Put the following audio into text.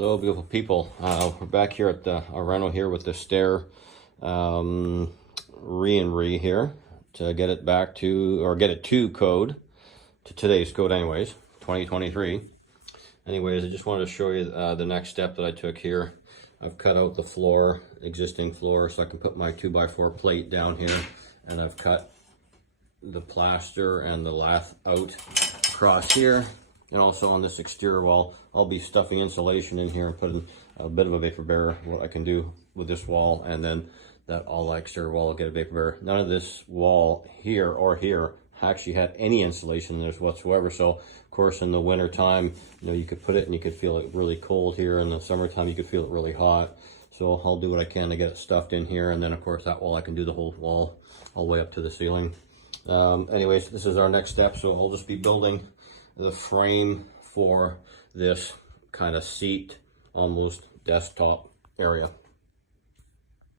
Hello, beautiful people. We're back here at our rental here with the Stair re here to get it back to, or get it to code, to today's code anyways, 2023. Anyways, I just wanted to show you the next step that I took here. I've cut out the floor, existing floor, so I can put my 2x4 plate down here, and I've cut the plaster and the lath out across here. And also on this exterior wall, I'll be stuffing insulation in here and putting a bit of a vapor barrier, what I can do with this wall, and then that all exterior wall will get a vapor barrier. None of this wall here or here actually had any insulation in there whatsoever. So of course in the winter time, you could put it and you could feel it really cold here. In the summertime, you could feel it really hot. So I'll do what I can to get it stuffed in here. And then of course that wall, I can do the whole wall all the way up to the ceiling. Anyways, this is our next step. So I'll just be building the frame for this kind of seat, almost desktop area.